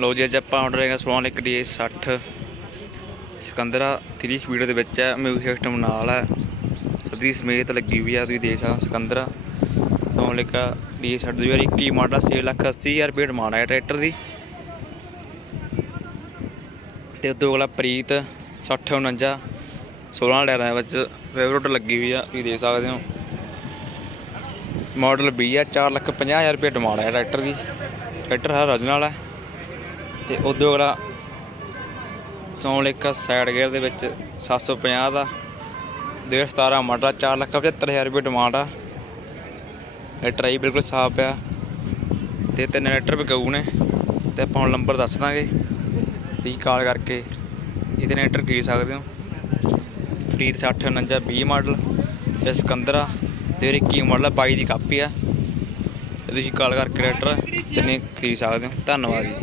ਲੋ ਜੀ, ਅੱਜ ਆਪਾਂ ਆਰਡਰ ਹੈਗਾ 16 ਇੱਕ ਡੀ 60 ਸਿਕੰਦਰਾ 3 ਸਪੀਡ ਦੇ ਵਿੱਚ ਹੈ ਮਿਊਜ਼ਿਕ ਸਿਸਟਮ ਨਾਲ ਹੈ। ਸਦੀ ਸਮੇਤ ਲੱਗੀ ਹੋਈ ਆ, ਤੁਸੀਂ ਦੇਖ ਸਕਦੇ ਹੋ ਸਿਕੰਦਰਾ। ਤੋਂ ਲਿਖਾ ਡੀ 60 2021 ਮਾਡਲ 6 ਲੱਖ 80 ਹਜ਼ਾਰ ਰੁਪਏ ਡਿਮਾਂਡ ਹੈ ਟਰੈਕਟਰ ਦੀ। ਤੇ ਉਦੋਂ ਅਗਲਾ ਪ੍ਰੀਤ 60 49 16 ਟਾਇਰਾਂ ਦੇ ਵਿੱਚ ਫੇਵਰਟ ਲੱਗੀ ਹੋਈ ਆ, ਤੁਸੀਂ ਦੇਖ ਸਕਦੇ ਹੋ। ਮਾਡਲ 20 ਆ 4 ਲੱਖ 50 ਹਜ਼ਾਰ ਰੁਪਏ ਡਿਮਾਂਡ ਹੈ ਟਰੈਕਟਰ ਦੀ। ਟਰੈਕਟਰ ਹੈ origignal ਹੈ। ਤੇ ਉਦੋਂ ਅਗਲਾ ਸੋਨਲਿਕਾ ਸਾਈਡ ਗੇਅਰ ਦੇ ਵਿੱਚ 750 ਦਾ 2017 ਮਾਡਲ 4 ਲੱਖ 75 ਹਜ਼ਾਰ ਰੁਪਏ ਡਿਮਾਂਡ ਆ। ਇਹ ਟਰਾਈ ਬਿਲਕੁਲ ਸਾਫ਼ ਆ ਤੇ ਤਿੰਨ ਲੀਟਰ ਵਿਕਾਊ ਨੇ, ਤੇ ਆਪਾਂ ਹੁਣ ਨੰਬਰ ਦੱਸ ਦਾਂਗੇ। ਤੁਸੀਂ ਕਾਲ ਕਰਕੇ ਇਹਦੇ ਨਾਲ ਐਂਟਰ ਕਰ ਸਕਦੇ ਹੋ। ਫਰੀਦ 60 49 20 ਮਾਡਲ ਤੇ ਸਿਕੰਦਰਾ, ਤੇ 21 ਮਾਡਲ 22 ਦੀ ਕਾਪੀ ਆ। ਤੇ ਤੁਸੀਂ ਕਾਲ ਕਰਕੇ ਟਰੈਕਟਰ ਤੇ ਖਰੀਦ ਸਕਦੇ ਹੋ। ਧੰਨਵਾਦ ਜੀ।